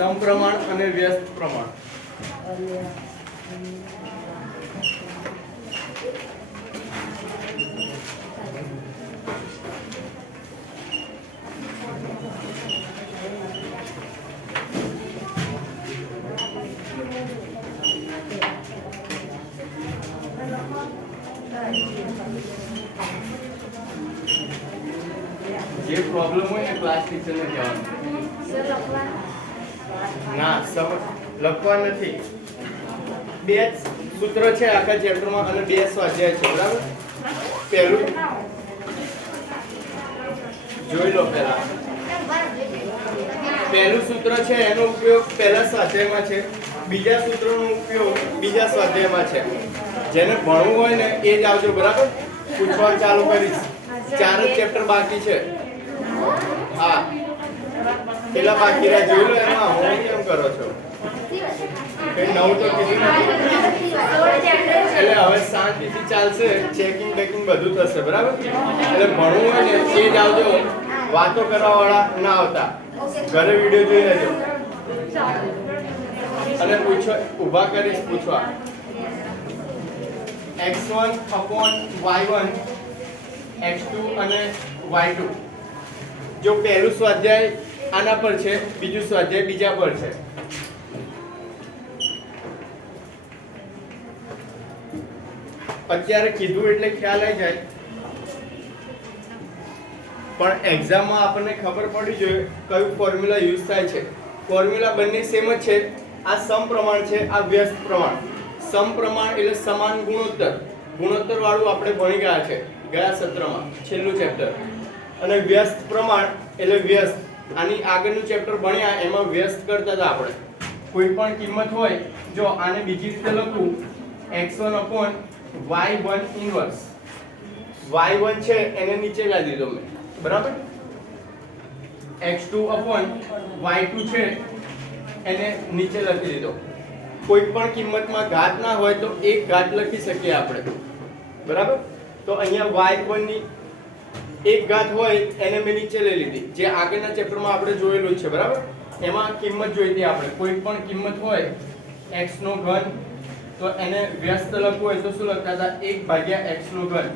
સમપ્રમાણ અને વ્યસ્ત પ્રમાણ. જે પ્રોબ્લેમ હોય ને ક્લાસ ટીચરને કહેવાનું. ના લખવા નથી. બે સૂત્ર છે આખા ચેપ્ટરમાં અને બે સ્વાધ્યાય છે, બરાબર. પહેલું જોઈ લો. પહેલું સૂત્ર છે એનો ઉપયોગ પહેલા સ્વાધ્યાયમાં છે, બીજા સૂત્રનો ઉપયોગ બીજા સ્વાધ્યાયમાં છે. જેને ભણવું હોય ને એ જ આવજો, બરાબર. પૂછવા ચાલુ કરીશ. 4 જ ચેપ્ટર બાકી છે. હા, પેલા બાકી રહ્યા જોઈ લો. એમાં હું કેમ કરો છો? કઈ નવું તો કીધું નથી. એટલે હવે શાંતિથી ચાલશે. ચેકિંગ બેકિંગ બધું થશે, બરાબર. એટલે ભણવું હોય ને એ જ આવજો. વાતો કરવા વાળા ના આવતા. ઘરે વિડિયો જોઈ લેજો અને પૂછો. ઊભા કરીશ પૂછવા. x1 y1 x2 અને y2. જો પહેલું સ્વાધ્યાય આના પર છે, બીજું સ્વાધ્યાય બીજા પર છે. અત્યારે કીધું એટલે ખ્યાલ આવી જાય, પણ એક્ઝામમાં આપણને ખબર પડી જોઈએ કયું ફોર્મ્યુલા યુઝ થાય છે. ફોર્મ્યુલા બંને સેમ જ છે. આ સમપ્રમાણ છે, આ વ્યસ્ત પ્રમાણ. સમપ્રમાણ એટલે સમાન ગુણોત્તર. ગુણોત્તર વાળું આપણે ભણી ગયા છે ગયા સત્રમાં, છેલ્લું ચેપ્ટર. અને વ્યસ્ત પ્રમાણ એટલે વ્યસ્ત. આની આગળનું ચેપ્ટર ભણ્યા એમાં વ્યસ્ત કરતા હતા આપણે. કોઈ પણ કિંમત હોય, જો આને બીજી રીતે લખું, x1 y1 ઇન્વર્સ. y1 છે એને નીચે લાવી દીધો મેં, બરાબર. x2 y2 છે એને નીચે લખી દીધો. કોઈ પણ કિંમતમાં ઘાત ના હોય તો એક ઘાત લખી શકીએ આપણે, બરાબર. તો અહીંયા y1 ની એક ઘાત હોય એને મેં નીચે લઈ લીધી. જે આગળના ચેપ્ટરમાં આપણે જોયેલું છે, બરાબર. એમાં કિંમત જોઈતી આપણે. કોઈ પણ કિંમત હોય x નો ઘન, તો એને વ્યસ્ત લખવું હોય તો શું લખતા હતા? 1 x નો ઘન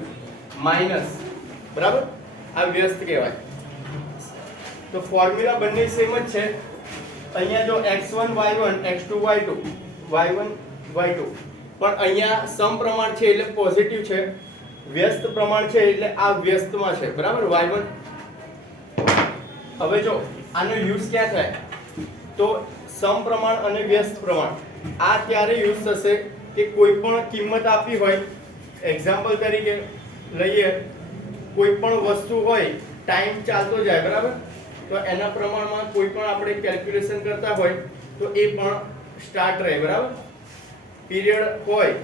માઈનસ, બરાબર. આ વ્યસ્ત કહેવાય. તો ફોર્મ્યુલા બંને સેમ જ છે. અહીંયા જો x1 y1 x2 y2 y1 y2, પણ અહીંયા સમપ્રમાણ છે એટલે પોઝિટિવ છે. વ્યસ્ત પ્રમાણ છે એટલે આ વ્યસ્તમાં છે, બરાબર. y1. હવે જો આનો યુઝ ક્યાં થાય? તો સમપ્રમાણ અને વ્યસ્ત પ્રમાણ આ ત્યારે યુઝ થશે કે કોઈ પણ કિંમત આપી હોય. એક્ઝામ્પલ તરીકે લઈએ, કોઈ પણ વસ્તુ હોય, ટાઈમ ચાલતો જાય, બરાબર. તો એના પ્રમાણમાં કોઈ પણ આપણે કેલ્ક્યુલેશન કરતા હોય તો એ પણ સ્ટાર્ટ રહે, બરાબર. પીરિયડ હોય,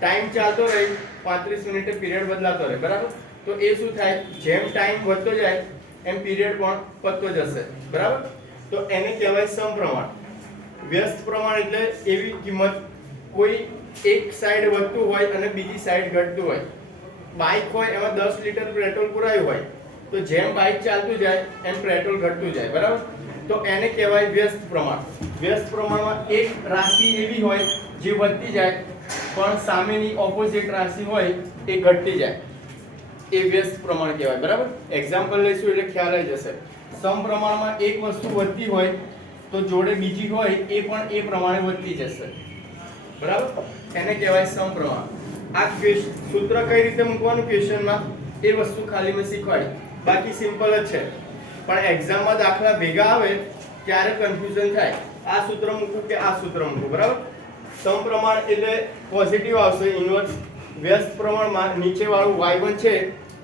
ટાઈમ ચાલતો રહે, 35 મિનિટે પીરિયડ બદલાતો રહે, બરાબર. તો એ શું થાય? જેમ ટાઈમ વધતો જાય એમ પીરિયડ પણ વધતો જશે, બરાબર. તો એને કહેવાય સમપ્રમાણ. વ્યસ્ત પ્રમાણ એટલે એવી કિંમત કોઈ એક સાઈડ વધતું હોય અને બીજી સાઈડ ઘટતું હોય. બાઇક હોય એમાં 10 લીટર પેટ્રોલ પુરાયું હોય, તો જેમ બાઇક ચાલતું જાય એમ પેટ્રોલ ઘટતું જાય, બરાબર. તો એને કહેવાય વ્યસ્ત પ્રમાણ. વ્યસ્ત પ્રમાણમાં એક રાશિ એવી હોય જે વધતી જાય, પણ સામેની ઓપોઝિટ રાશિ હોય એ ઘટતી જાય. એ વ્યસ્ત પ્રમાણ કહેવાય, બરાબર. એક્ઝામ્પલ લઈશું એટલે ખ્યાલ આવી જશે. સમપ્રમાણમાં એક વસ્તુ વધતી હોય તો જોડે બીજી હોય એ પણ એ પ્રમાણે વધતી જશે, બરાબર. એને કહેવાય સમપ્રમાણ. આ સૂત્ર કઈ રીતે મૂકવાનું ક્વેશ્ચનમાં એ વસ્તુ ખાલી મેં શીખવાડી. બાકી સિમ્પલ જ છે, પણ એક્ઝામમાં દાખલા ભેગા આવે ત્યારે કન્ફ્યુઝન થાય. આ સૂત્ર મૂકું કે આ સૂત્ર મૂકું, બરાબર. સમપ્રમાણ એટલે પોઝિટિવ આવશે, ઇન્વર્સ. વ્યસ્ત પ્રમાણમાં નીચે વાળું y1 છે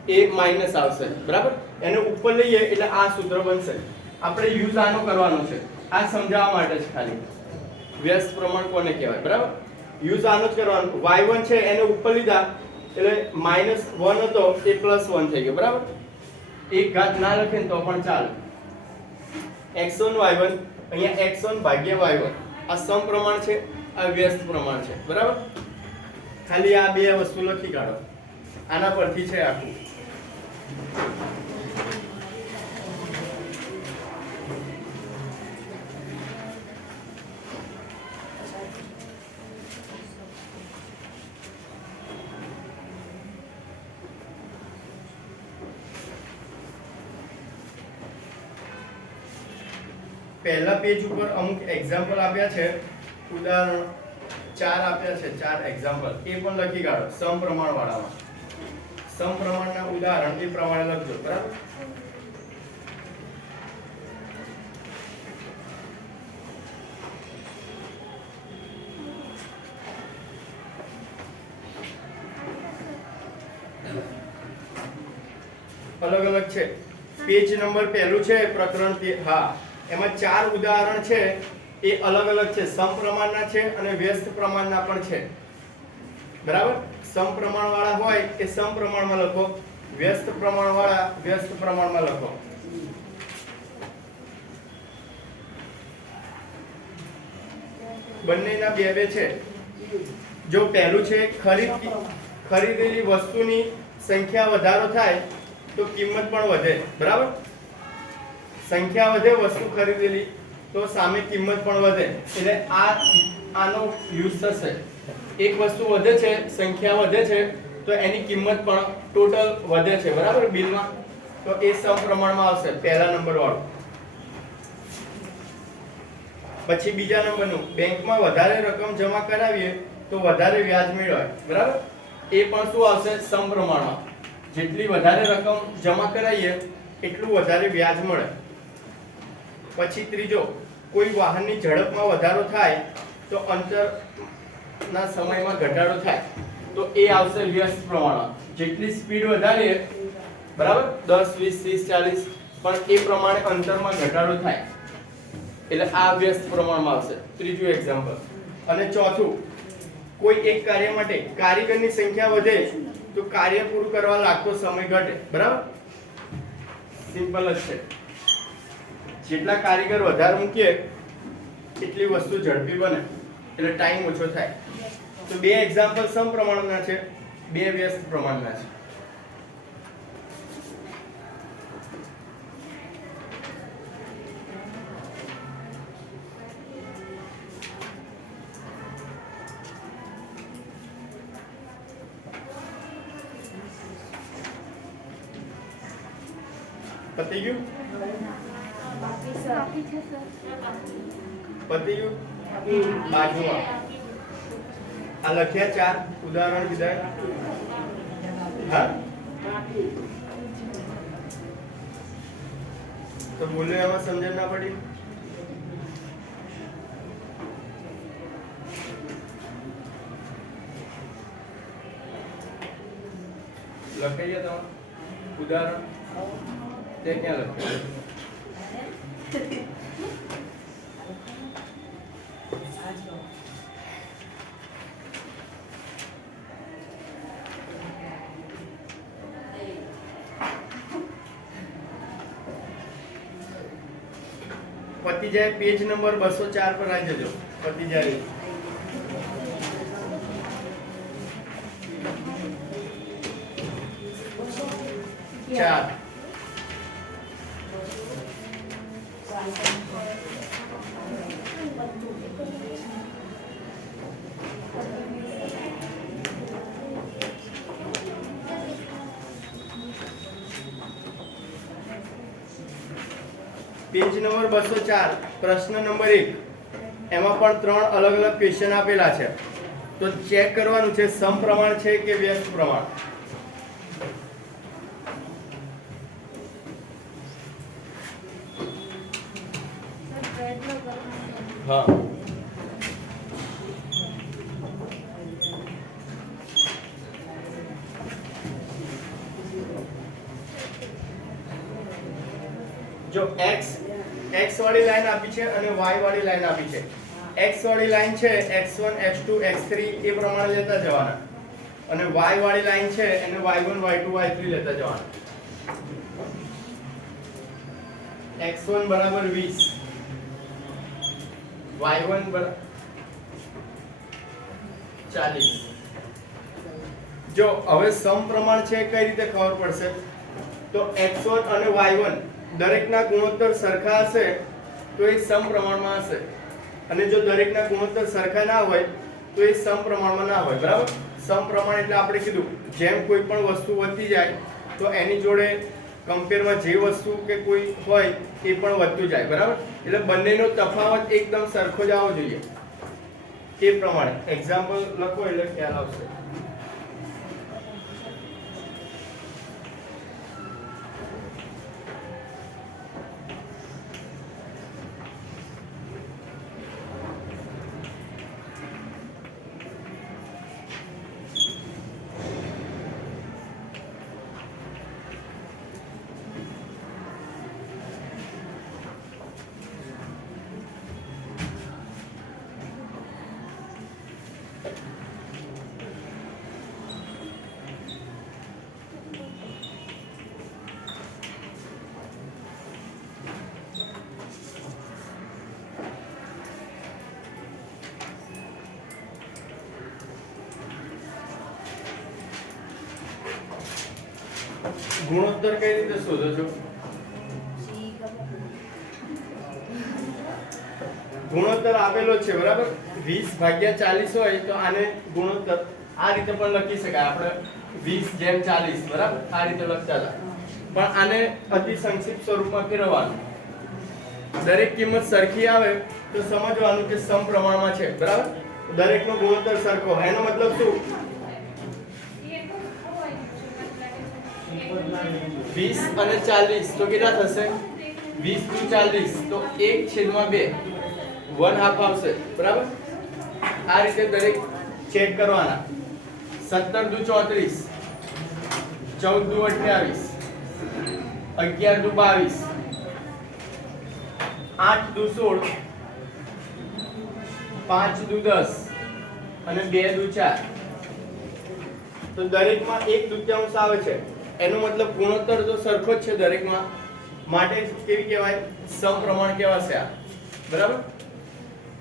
એ માઈનસ આવશે, બરાબર. એને ઉપર લઈએ એટલે આ સૂત્ર બનશે. આપણે યુઝ આનો કરવાનો છે, આ સમજાવવા માટે છે ખાલી. વ્યસ્ત પ્રમાણ કોને કહેવાય, બરાબર. યુઝ આનો જ કરવાનો. y1 છે એને ઉપર લીધા એટલે -1 હતો એ +1 થઈ ગયો, બરાબર. એક ઘાત ના લખે તો પણ ચાલે. x1 y1, અહીંયા x1 ભાગ્યા y1. આ સમપ્રમાણ છે, આ વ્યસ્ત પ્રમાણ છે, બરાબર. ખાલી આ બે વસ્તુ લખી કાઢો. આના પરથી છે આખું. પહેલા પેજ ઉપર અમુક એક્ઝામ્પલ આપ્યા છે, ઉદાહરણ 4 આપ્યા છે, 4 એક્ઝામ્પલ એ પણ લખી કાઢો સમપ્રમાણ વાળામાં. સમપ્રમાણના ઉદાહરણ એ પ્રમાણે લખજો. બરાબર. અલગ અલગ છે. પેજ નંબર પહેલું છે પ્રકરણ હા, એમાં 4 ઉદાહરણ છે એ અલગ અલગ છે, સમપ્રમાણના છે અને વ્યસ્ત પ્રમાણના પણ છે. બરાબર. સમપ્રમાણ વાળા હોય એ સમપ્રમાણમાં લખો, વ્યસ્ત પ્રમાણ વાળા વ્યસ્ત પ્રમાણમાં લખો. બંનેના બે બે છે. જો પહેલું છે ખરીદેલી વસ્તુની સંખ્યા વધારો થાય તો કિંમત પણ વધે. બરાબર. સંખ્યા વધે વસ્તુ ખરીદેલી તો સામે કિંમત પણ વધે. એટલે આનો યુઝ થશે. એક વસ્તુ વધે છે, સંખ્યા વધે છે તો એની કિંમત પણ ટોટલ વધે છે. બરાબર. બિલમાં તો એ સમપ્રમાણમાં આવશે પહેલા નંબર વાળું. પછી બીજા નંબરનું, બેંકમાં વધારે રકમ જમા કરાવીએ તો વધારે વ્યાજ મેળવાય. બરાબર. એ પણ શું આવશે? સમપ્રમાણમાં. જેટલી વધારે રકમ જમા કરાવીએ એટલું વધારે વ્યાજ મળે. પછી ત્રીજો, કોઈ વાહનની ઝડપમાં વધારો થાય તો અંતરના સમયમાં ઘટાડો થાય તો એ આવશે વ્યસ્ત પ્રમાણમાં. જેટલી સ્પીડ વધારીએ, બરાબર, 10 20 30 40, પણ એ પ્રમાણે અંતરમાં ઘટાડો થાય એટલે આ વ્યસ્ત પ્રમાણમાં આવશે. ત્રીજું એક્ઝામ્પલ. અને ચોથું, કોઈ એક કાર્ય માટે કારીગરની સંખ્યા વધે તો કાર્ય પૂરું કરવા લાગતો સમય ઘટે. બરાબર. સિમ્પલ જ છે. જેટલા કારીગર વધારે મૂકીએ એટલી વસ્તુ ઝડપી બને એટલે ટાઈમ ઓછો થાય. તો બે એક્ઝામ્પલ સમપ્રમાણના છે, બે વ્યસ્ત પ્રમાણના છે. પતી ગયું? પતી ગયું? બાજુમાં આ લખ્યા 4 ઉદાહરણ કીધા. હા, તો બોલ્યો એમાં સમજણ ના પડી? લખાઈ ગયા તમે ઉદાહરણ? તે ક્યાં લખ્યું? પતી જાય પેજ નંબર 204 પર આવી જજો. પતી જાય. ચાર. પેજ નંબર 204 પ્રશ્ન નંબર 1, એમાં પણ 3 અલગ અલગ ક્વેશ્ચન આપેલા છે. તો ચેક કરવાનું છે સમપ્રમાણ છે કે વ્યસ્ત પ્રમાણ. હા, જો x વાળી લાઈન આપી છે અને y વાળી લાઈન આપી છે. x વાળી લાઈન છે x1 x2 x3 એ પ્રમાણે લેતા જવાના અને y વાળી લાઈન છે એને y1 y2 y3 લેતા જવાના. x1 બરાબર 20, y1 બરાબર 40. જો હવે સમપ્રમાણ છે કઈ રીતે ખબર પડશે? તો x1 અને y1 દરેકના ગુણોત્તર સરખા હશે તો એ સમપ્રમાણમાં હશે, અને જો દરેકના ગુણોત્તર સરખા ના હોય તો એ સમપ્રમાણમાં ના હોય. બરાબર. સમપ્રમાણ એટલે આપણે કીધું જેમ કોઈ પણ વસ્તુ વધતી જાય તો એની જોડે કમ્પેરમાં જે વસ્તુ કે કોઈ હોય એ પણ વધતું જાય, બરાબર? એટલે બંનેનો તફાવત એકદમ સરખો જ આવવો જોઈએ. તે પ્રમાણે એક્ઝામ્પલ લખો એટલે ખ્યાલ આવશે. ગુણોત્તર કઈ રીતે શોધો છો? ગુણોત્તર આપેલો છે, બરાબર? 20/40 હોય તો આને ગુણોત્તર આ રીતે પણ લખી શકાય. આપણે 20/40, બરાબર? આ રીતે લખતા હતા. પણ આને અતિ સંક્ષિપ્ત સ્વરૂપમાં ફેરવવાનું. દરેક કિંમત સરખી આવે તો સમજવાનું કે સમપ્રમાણમાં છે, બરાબર? દરેકનો ગુણોત્તર સરખો. એનો મતલબ શું? 20 અને 40 તો કેટલા થશે? 20 * 40 તો 1/2, 1/2 આવશે, બરાબર? આ રીતે દરેક ચેક કરવાના. 17 * 34, 14 * 28, 11 * 22, 8 * 16, 5 * 10 અને 2 * 4. તો દરેકમાં 1/2 આવે છે. એનો મતલબ ગુણોત્તર તો સરખો જ છે દરેકમાં, માટે કેવી કહેવાય? સમપ્રમાણ કહેવાશે આ, બરાબર?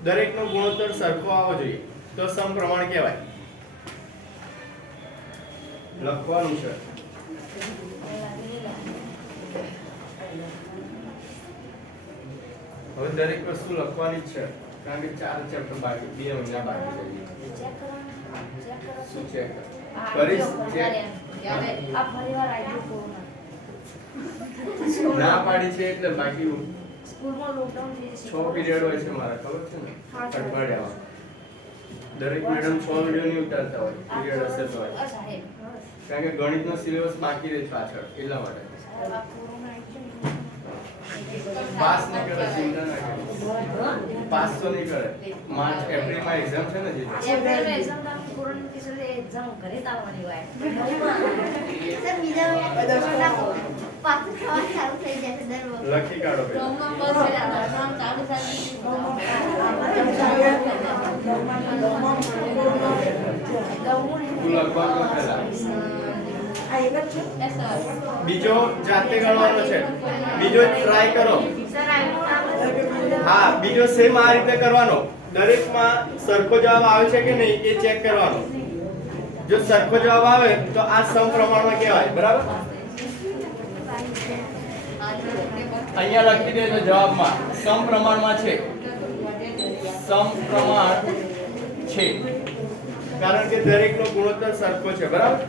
દરેકનો ગુણોત્તર સરખો આવવો જોઈએ તો સમપ્રમાણ કહેવાય. લખવાનું છે. હવે દરેક વસ્તુ લખવાની જ છે, કારણ કે 4 ચેપ્ટર બાકી, 2 મહિના બાકી છે. શું ચેક કરીશ? આ ફરીવાર આવી કોરોના ના પાડી છે એટલે બાકી સ્કૂલમાં લોકડાઉન થઈ છે. 6 પીરિયડ હોય છે મારા, ખબર છે ને? અઠવાડિયામાં દરેક મેડમ 6 વિડિયો નહીં ઉતારતા હોય, પીરિયડ હશે તો હોય. કારણ કે ગણિતનો સિલેબસ બાકી રહે પાછળ, એટલા માટે. પાસ નહીં કરે, ચિંતા ના કરે. પાસ તો નહીં કરે. માર્ચ એપ્રિલમાં એક્ઝામ છે ને? જે એપ્રિલમાં એક્ઝામ તો આપણે કોરોના કે ચલે એક્ઝામ ઘરે જ આવવાની હોય. સર બીજા પાછું ખાવાનું ચાલુ થઈ જશે દર વખતે. લખી કાઢો પહેલા. બસ એક્ઝામ ચાલુ થઈ તું લખવાનું પહેલા. આ એક જ છે સર. બીજો જાતે ગણવાનો છે. બીજો ટ્રાય કરો. સર આ હા, બીજો સેમ આ રીતે કરવાનો. દરેકમાં સરખો જવાબ આવે છે કે નહીં એ ચેક કરવાનો. જો સરખો જવાબ આવે તો આ સમપ્રમાણમાં કહેવાય, બરાબર? અહીંયા લખી દેજો જવાબમાં સમપ્રમાણમાં છે. સમપ્રમાણ છે કારણ કે દરેકનો ગુણોત્તર સરખો છે, બરાબર?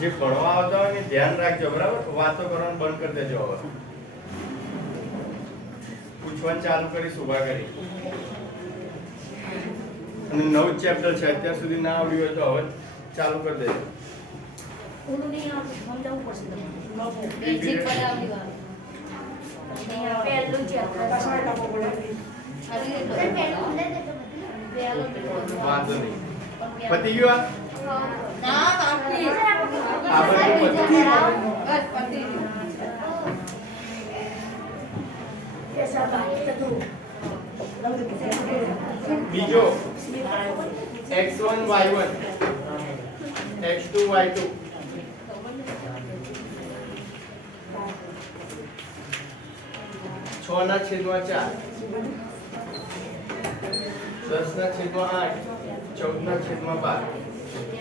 જે ભણવા આવતા હોય ને ધ્યાન રાખજો, બરાબર? વાતો કરવાનું બંધ કરી દેજો. હવે પૂછવાનું ચાલુ કરીશ, ઉભા કરી. અને 9 ચેપ્ટર છે, અત્યાર સુધી ના આવડ્યું હોય તો હવે ચાલુ કરી દેજો. ઓલું નહીં આવતું, સમજાવવું પડશે તમને. બેઝિક બનાવવાની વાત. પહેલું છે વાંધો નહીં. પતી ગયું આ? આ બધું પતી ગયું. બીજો x1 y1 x2 y2 6/4 10/8 14/12 6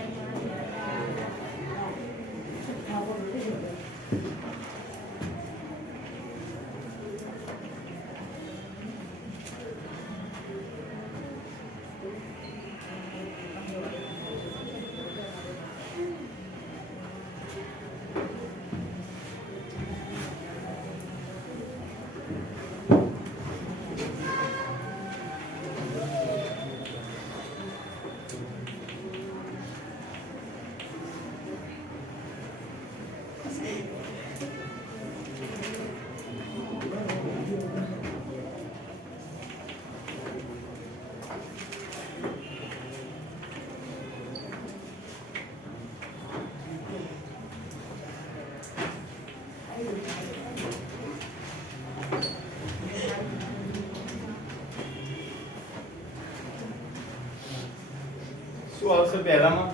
શું આવશે પહેલામાં?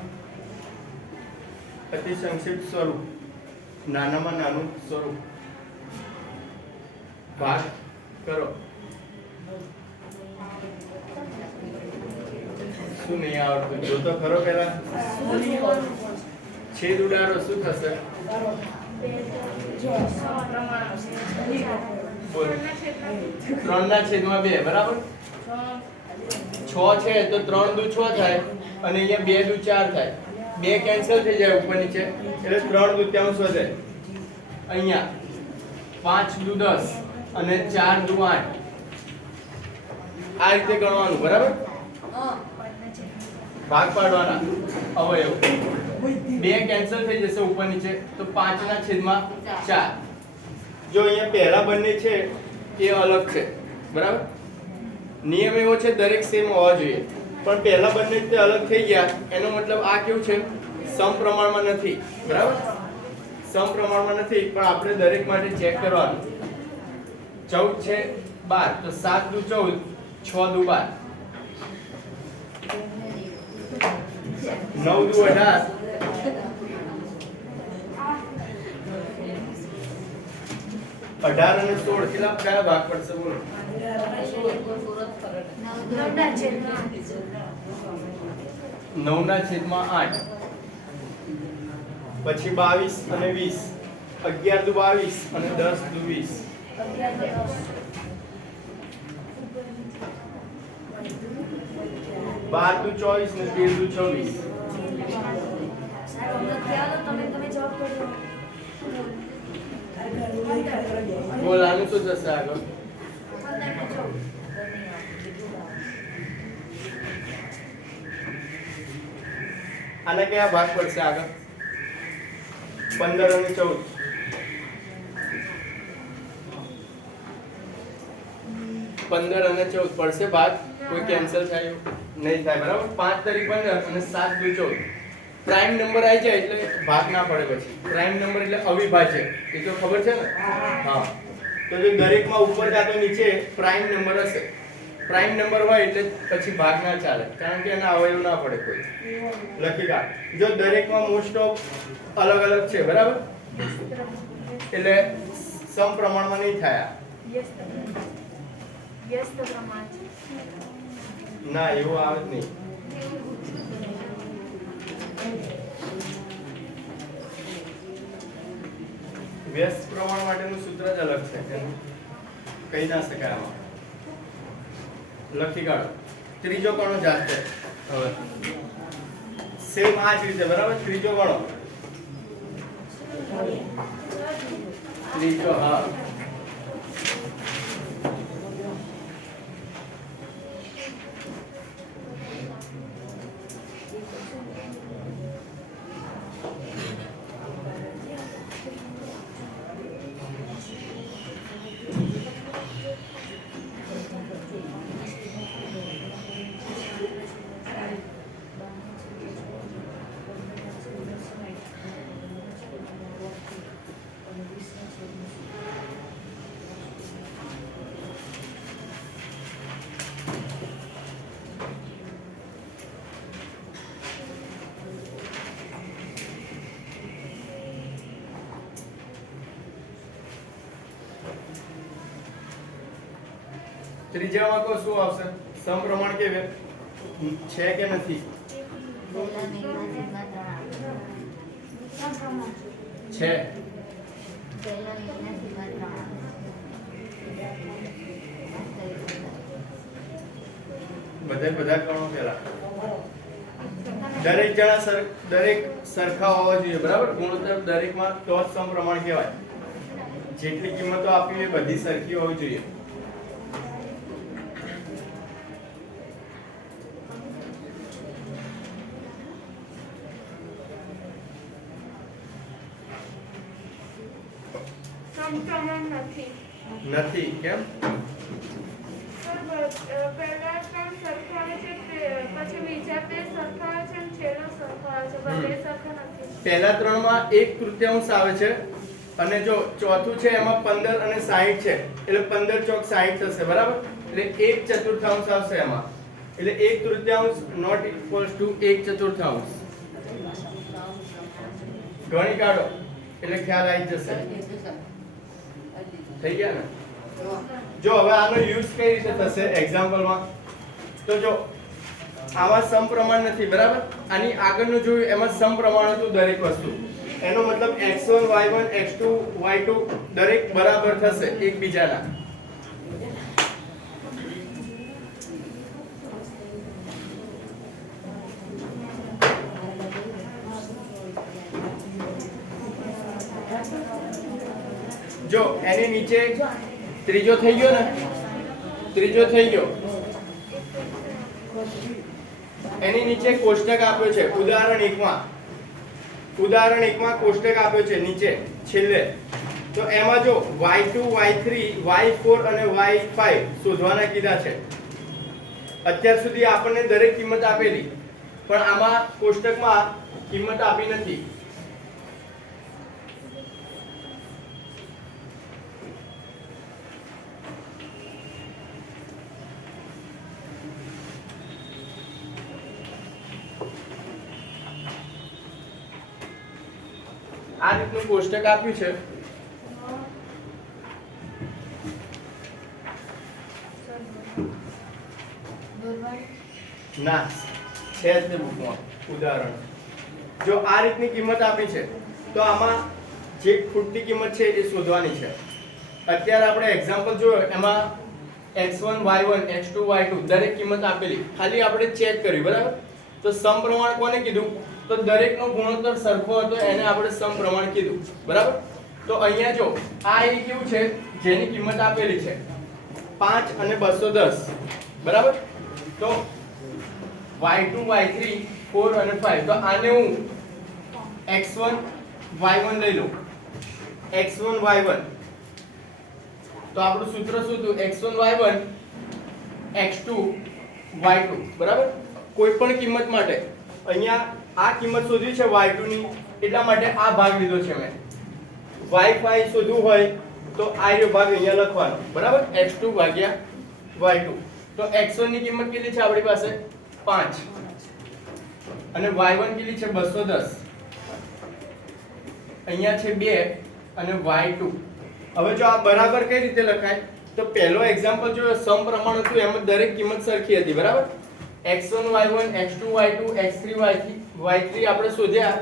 અતિ સંક્ષિપ્ત સ્વરૂપ, નાનામાં નાનું સ્વરૂપ. ભાગ કરો. શું નહીં આવડતું? જો તો ખરો પહેલા. છેદ ઉડાડો, શું થશે? બોલ. 3 ના છેદમાં 2, બરાબર? 6 છે તો 3 દુ 6 થાય અને અહીંયા 2 દુ 4 થાય. 2 કેન્સલ થઈ જાય ઉપર નીચે એટલે 3 દૂત્યાંશ વધે. અહીંયા 5 દુ 10 અને 4 દુ 8. આ રીતે ગણવાનું, બરાબર? ભાગ પાડવાના અવયવ. 2 કેન્સલ થઈ જશે ઉપર નીચે તો 5 ના છેદમાં 4. જો અહીંયા પહેલા બંને છે એ અલગ છે, બરાબર? નિયમ એવો છે દરેક સેમ હોવા જોઈએ, પણ પહેલા બંને તે અલગ થઈ ગયા એનો મતલબ આ કેવું છે? સમપ્રમાણમાં નથી, બરાબર? સમપ્રમાણમાં નથી, પણ આપણે દરેક માટે ચેક કરવાનું. 14 છે 12 તો 7 દુ 14, 6 દુ 12, 9 દુ 18, 18 અને 16 કેટલા કયા ભાગ પડશે? બોલો. 9 ના છેદમાં 8, પછી 22 અને 20, 11 દુ 22 અને 10 દુ 20, 12 દુ 24 ને 13 દુ 26. બોલ, આનું શું થશે આગળ? આના કયા ભાગ પડશે આગળ? 15 અને 14. 15 અને 14 પડશે ભાગ. કોઈ કેન્સલ થાય નહીં થાય, બરાબર? 5 તરી 15 અને 7 દુ 14. પ્રાઇમ નંબર આવી જાય એટલે ભાગ ના પડે. પછી પ્રાઇમ નંબર એટલે અવિભાજ્ય, એ તો ખબર છે ને? હા. તો જો દરેકમાં ઉપર કાં તો નીચે પ્રાઇમ નંબર હશે, પ્રાઇમ નંબર હોય એટલે પછી ભાગ ના ચાલે, કારણ કે એના અવયવ ના પડે કોઈ. લખી કાઢ. જો દરેકમાં મોસ્ટ ઓફ અલગ અલગ છે, બરાબર? એટલે સમપ્રમાણમાં નહીં થાય. ના, એવું આવે જ નહીં. વ્યસ્ત પ્રમાણ માટેનું સૂત્ર જ અલગ છે, તેનું કહી ના શકાય આમાં. લખી કાઢો. ત્રીજો કણો જાતે હવે સેમ આ જ રીતે, બરાબર? ત્રીજો કણો, ત્રીજો, હા. ત્રીજામાં કો શું આવશે? સમપ્રમાણ કે છે કે નથી? છે. બધા કણો પેલા દરેક જણા દરેક સરખા હોવા જોઈએ, બરાબર? ગુણોત્તર દરેકમાં તો જ સમપ્રમાણ કહેવાય. જેટલી કિંમતો આપી એ બધી સરખી હોવી જોઈએ. સમપ્રમાણ નથી. નથી. કેમ? સર પહેલા 3 સરખા આવે છે પછી બીજા 2 સરખા આવે છે અને છેલ્લો સરખો આવે છે બધે સરખા નથી. પહેલા 3 માં 1/3 આવે છે અને જો ચોથું છે એમાં 15 અને 60 છે એટલે 15 ચોક 60 થશે બરાબર. એટલે 1/4 આવશે એમાં. એટલે 1/3 નોટ ઇક્વલ્સ ટુ 1/4. ગણી કાઢો એટલે ખ્યાલ આવી જશે. થઈ ગયા ને? જો હવે આનો યુઝ કઈ રીતે થશે એક્ઝામ્પલમાં? તો જો આમાં સમપ્રમાણ નથી બરાબર. આની આગળનું જોયું એમાં સમપ્રમાણ હતું દરેક વસ્તુ. એનો મતલબ x1 y1 x2 y2 દરેક બરાબર થશે એકબીજાના. જો એની નીચે ત્રીજો થઈ ગયો ને, ત્રીજો થઈ ગયો. એની નીચે કોષ્ટક આપ્યો છે ઉદાહરણ 1 માં. ઉદાહરણ 1 માં કોષ્ટક આપ્યો છે નીચે છેલ્લે. તો એમાં જો y2 y3 y4 અને y5 શોધવાના કીધા છે. અત્યાર સુધી આપણને દરેક કિંમત આપેલી પણ આમાં કોષ્ટકમાં કિંમત આપી નથી. આ રીતનું કોષ્ટક આપ્યું છે. ના છે જ ને બુકમાં ઉદાહરણ. જો આ રીતની કિંમત આપી છે તો આમાં જે ખૂટતી કિંમત છે એ શોધવાની છે. અત્યારે આપણે એક્ઝામ્પલ જોયો એમાં x1 y1 x2 y2 દરેક કિંમત આપેલી, ખાલી આપણે ચેક કર્યું બરાબર. તો સમપ્રમાણ કોને કીધું? તો દરેકનો ગુણોત્તર સરખો હતો એને આપણે સમપ્રમાણ કીધું બરાબર. તો અહીંયા જો આ એ કેવું છે જેની કિંમત આપેલી છે 5 અને 210 બરાબર. તો y2 y3 4 અને 5 તો આને હું x1 y1 લઈ લઉં. x1 y1 તો આપણું સૂત્ર શું હતું? x1 y1 x2 y2 બરાબર. કોઈ પણ કિંમત માટે અહીંયા આ કિંમત શોધવી છે y2 ની એટલા માટે આ ભાગ લીધો છે મેં. y5 શોધવું હોય તો આ રહ્યો ભાગ અહીંયા લખવાનો બરાબર. x2 ભાગ્યા y2. તો x1 ની કિંમત કેટલી છે આપણી પાસે? 5 અને y1 કેટલી છે? 210. અહીંયા છે 2 અને y2. હવે જો આ બરાબર કઈ રીતે લખાય? તો પહેલો એક્ઝામ્પલ જો સમપ્રમાણ હતું એમાં દરેક કિંમત સરખી હતી બરાબર. x1 y1 x2 y2 x3 y3 આપણે શોધ્યા,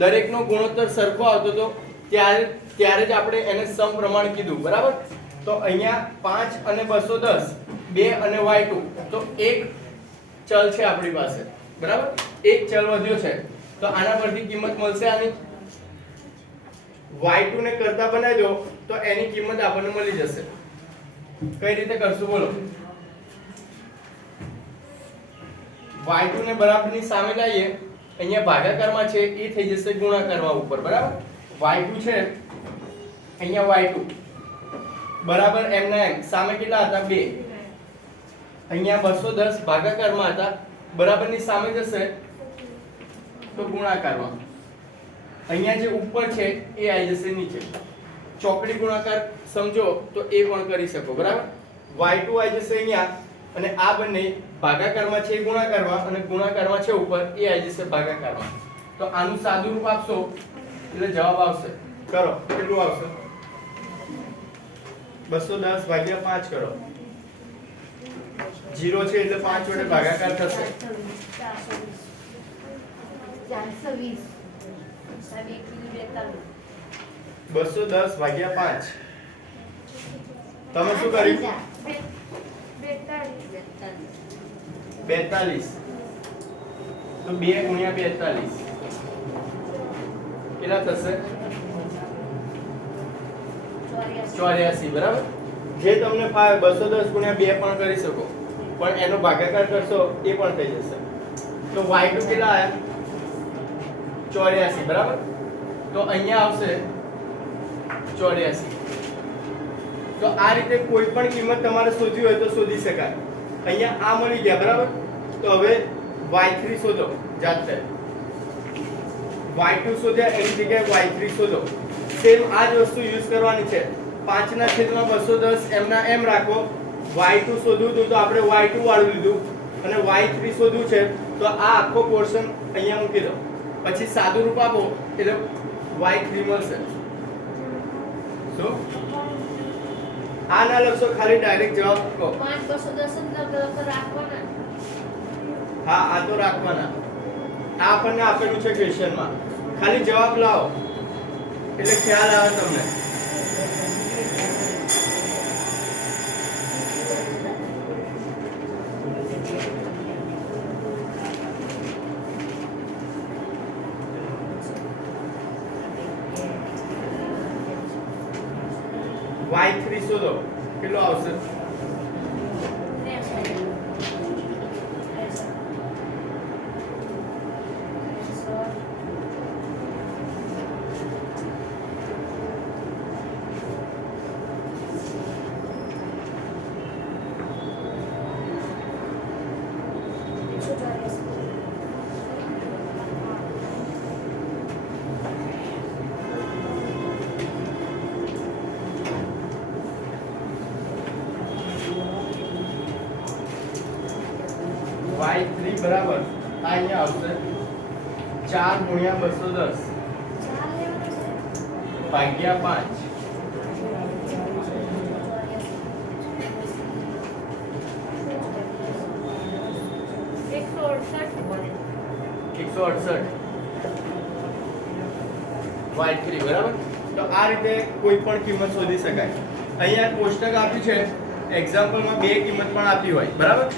દરેકનો ગુણોત્તર સરખો આવતો તો ત્યારે જ આપણે એને સમપ્રમાણ કીધું બરાબર. તો અહીંયા 5 અને 210 2 અને y2 તો એક ચલ છે આપણી પાસે બરાબર. એક ચલ વધ્યો છે તો આના પરથી કિંમત મળશે આની. y2 ને કરતા બનાવી દો તો એની કિંમત આપણને મળી જશે. કઈ રીતે કરશું બોલો? y2 ને બરાબરની સામે લાવીએ, અહીંયા ભાગાકારમાં છે એ થઈ જશે ગુણાકારમાં ઉપર બરાબર. y2 છે અહીંયા y2 બરાબર એમના એમ સામે કેટલા હતા? 2. અહીંયા 210 ભાગાકારમાં હતા બરાબરની સામે જશે તો ગુણાકારમાં. અહીંયા જે ઉપર છે એ આવી જશે નીચે. ચોકડી ગુણાકાર સમજો તો એ પણ કરી શકો બરાબર. y2 આવી જશે અહીંયા અને આ બંને ભાગાકારમાં છે ગુણાકારમાં અને ગુણાકારમાં છે ઉપર એ આવી જશે ભાગાકારમાં. તો આનું સાદું રૂપ આપશો એટલે જવાબ આવશે. કરો કેટલું આવશે? 210 ભાગ્યા 5 કરો. 0 છે એટલે 5 વડે ભાગાકાર થશે. 420 210 ભાગ્યા 5. તમે શું કર્યું? 42. તો 2 ગુણ્યા 42 કેટલા થશે? 84 બરાબર. જે તમને ફાવે 210 ગુણ્યા 2 પણ કરી શકો પણ એનો ભાગાકાર કરશો એ પણ થઈ જશે. તો y2 કેટલા આયા? 84 બરાબર. તો અહીંયા આવશે 84 તો આ રીતે કોઈ પણ કિંમત તમારે શોધવી હોય તો શોધી શકાય. અહીંયા આ મળી ગયા બરાબર. તો હવે y3 શોધો જાતે. y2 શોધ્યા એની જગ્યાએ y3 શોધો. સેમ આ જ વસ્તુ યુઝ કરવાની છે. 5/210 એમના એમ રાખો. y2 શોધવું હતું તો આપણે y2 વાળું લીધું અને y3 શોધવું છે તો આ આખો પોર્શન અહીંયા મૂકી દો. પછી સાદું રૂપ આપો એટલે y3 મળશે. શું આ ના લખશો, ખાલી ડાયરેક્ટ જવાબ કહો. 5/210 રાખવાના. હા આ તો રાખવાના. આ આપણને આપેલું છે ક્વેશ્ચનમાં. ખાલી જવાબ લાવો એટલે ખ્યાલ આવે તમને. y3 શોધો કેટલો આવશે? 3 બરાબર આ અહીંયા આવશે 4 × 210 ભાગ્યા 168 y3 બરાબર. તો આ રીતે કોઈ પણ કિંમત શોધી શકાય. અહીંયા કોષ્ટક આપ્યું છે, એક્ઝામ્પલમાં બે કિંમત પણ આપી હોય બરાબર.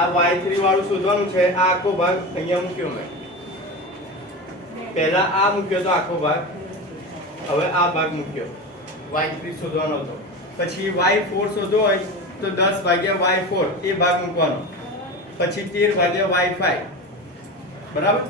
આ y3 વાળું શોધવાનું છે. આ આખો ભાગ અહીંયા મૂક્યો મેં. પહેલા આ મૂક્યો તો આખો ભાગ, હવે આ ભાગ મૂક્યો. y3 શોધવાનો હતો. પછી y4 શોધવો હોય તો 10 ભાગ્યા y4 એ ભાગ મૂકવાનો. પછી 13 ભાગ્યા y5 બરાબર.